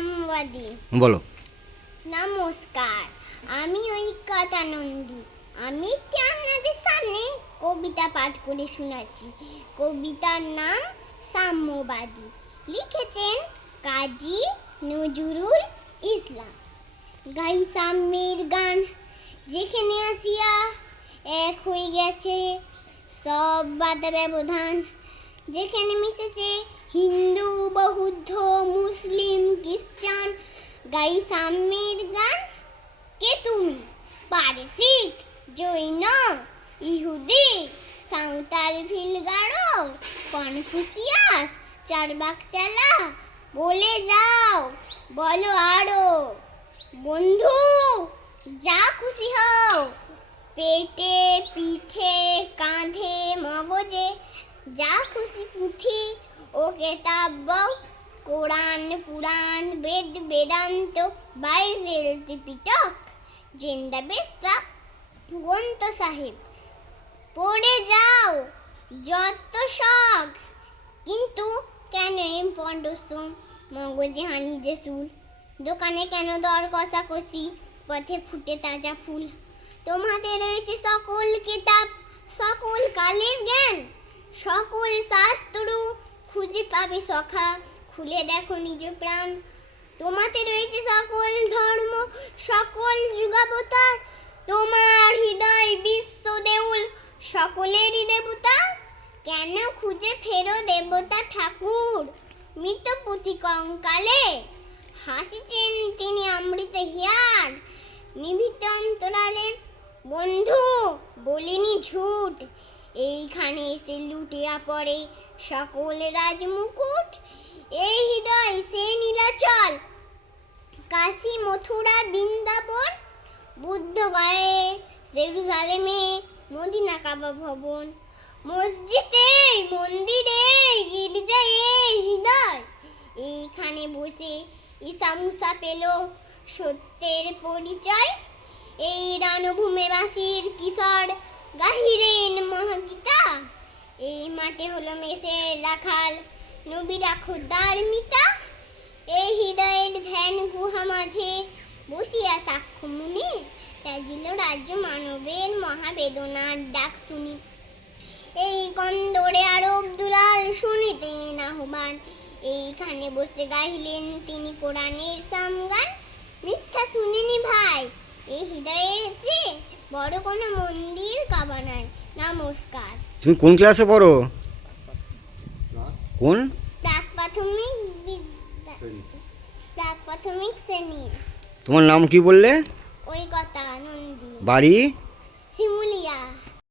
সাম্যবাদী। বলো। নমস্কার, আমি ঐক্যতা নন্দী। আমি একটি আপনাদের সামনে কবিতা পাঠ করে শোনাচ্ছি। কবিতার নাম সাম্যবাদী। লিখেছেন কাজী নজরুল ইসলাম। গাই সাম্যের গান, যেখানে আসিয়া এক হয়ে গেছে সব বাধা ব্যবধান, যেখানে মিশেছে হিন্দু বৌদ্ধ মুসলিম খ্রিস্টান। গাই সাম্যের গান। কে তুমি? পারসিক, জৈন, ইহুদি, সাঁওতাল, ভিলগাড়ো, কনফুসিয়াস, চারবাক চালা, বলে যাও, বলো আরো। বন্ধু, যা খুশি হও, পেটে পিঠে কাঁধে মগজে, যা খুশি পুঁথি ও কেতাব বও। কোরআন পুরাণ বেদ বেদান্ত বাইবেল ত্রিপিটক জিন্দাবেস্তা গ্রন্থ সাহেব, পড়ে যাও যত শখ। কিন্তু কেন এম পণ্ডসুম, মগজে হানি যে সুর, দোকানে কেন দর কষাকষি, পথে ফুটে তাজা ফুল। তোমাতে রয়েছে সকল কিতাব, সকল কালের জ্ঞান, সকল শাস্ত্র খুঁজে পাবে সখা, খুলে দেখো নিজ প্রাণ। তোমাতে রয়েছে সকল ধর্ম, সকল যুগাবতার, তোমার হৃদয় বিশ্ব দেউল, সকলেরই দেবতা। কেন খুঁজে ফেরো দেবতা ঠাকুর, মৃত পুঁথি কঙ্কালে, হাসিছেন তিনি অমৃত হিয়ার, নিভৃত অন্তরালে। বন্ধু, বলিনি ঝুট, এইখানে এসে লুটিয়া পড়ে সকল রাজমুকুট। এই হৃদয় সে নীলাচল, কাশী মথুরা বৃন্দাবন, বুদ্ধ গয়ে জেরুজালেমে, মদিনা কাবা ভবন, মসজিদে মন্দিরে গির্জায় হৃদয়। এইখানে বসে ঈসা মুসা পেল সত্যের পরিচয়। এই রণভূমিবাসীর কিশোর গাহিরেন মহাগীতা। এই মাঠে হলো মেষের রাখাল, নবীরা খোদার মিতা। এই হৃদয়ের ধ্যান গুহা মাঝে বসিয়া সাক্ষ্য মুনি, ত্যাজিল রাজ্য মানবের মহাবেদনার ডাক শুনি। এই কন্দরে আরব দুলাল শুনিতেন আহ্বান, এইখানে বসে গাইলেন তিনি কোরআনের সামগান। মিথ্যা শুনিনি ভাই, এই হৃদয়ের চেয়ে বড় কোনো মন্দির কাবা নয়। নমস্কার। তুমি কোন ক্লাসে পড়ো? কোন? প্রাক প্রাক প্রাথমিক শ্রেণী। তোমার নাম কি বললে? ঐক্যতা নন্দী। বাড়ি?